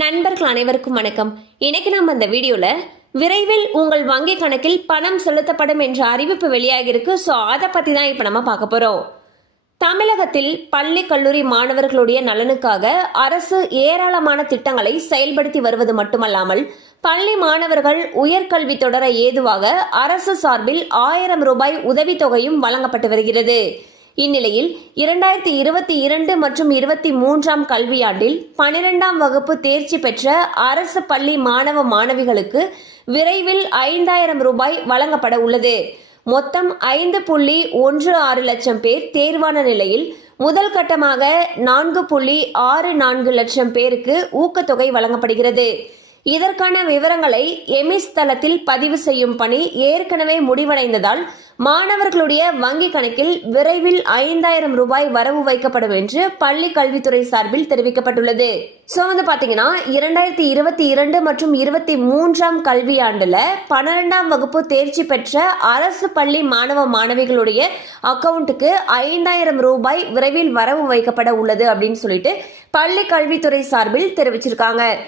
நண்பர்கள் அனைவருக்கும் வணக்கம். இன்னைக்கு நம்ம இந்த வீடியோல விரைவில் உங்கள் வங்கி கணக்கில் பணம் செலுத்தப்படும் என்ற அறிவிப்பு வெளியாகிருக்கு. ஸோ அதை பத்தி தான் இப்ப நம்ம பார்க்க போறோம். தமிழகத்தில் பள்ளி கல்லூரி மாணவர்களுடைய நலனுக்காக அரசு ஏராளமான திட்டங்களை செயல்படுத்தி வருவது மட்டுமல்லாமல் பள்ளி மாணவர்கள் உயர்கல்வி தொடர ஏதுவாக அரசு சார்பில் 1000 ரூபாய் உதவித்தொகையும் வழங்கப்பட்டு வருகிறது. இந்நிலையில் 2022 மற்றும் 23ஆம் கல்வியாண்டில் 12ஆம் வகுப்பு தேர்ச்சி பெற்ற அரசு பள்ளி மாணவ மாணவிகளுக்கு விரைவில் 5000 ரூபாய் வழங்கப்பட உள்ளது. மொத்தம் 5.16 லட்சம் பேர் தேர்வான நிலையில் முதல் கட்டமாக 4.64 லட்சம் பேருக்கு ஊக்கத்தொகை வழங்கப்படுகிறது. இதற்கான விவரங்களை எமிஸ் தளத்தில் பதிவு செய்யும் பணி ஏற்கனவே முடிவடைந்ததால் மாணவர்களுடைய வங்கி கணக்கில் விரைவில் 5000 ரூபாய் வரவு வைக்கப்படும் என்று பள்ளி கல்வித்துறை சார்பில் தெரிவிக்கப்பட்டுள்ளது. ஸோ பாத்தீங்கன்னா 2022 மற்றும் 23ஆம் கல்வியாண்டுல 12ஆம் வகுப்பு தேர்ச்சி பெற்ற அரசு பள்ளி மாணவ மாணவிகளுடைய அக்கவுண்ட்டுக்கு 5000 ரூபாய் விரைவில் வரவு வைக்கப்பட உள்ளது அப்படின்னு சொல்லிட்டு பள்ளி கல்வித்துறை சார்பில் தெரிவிச்சிருக்காங்க.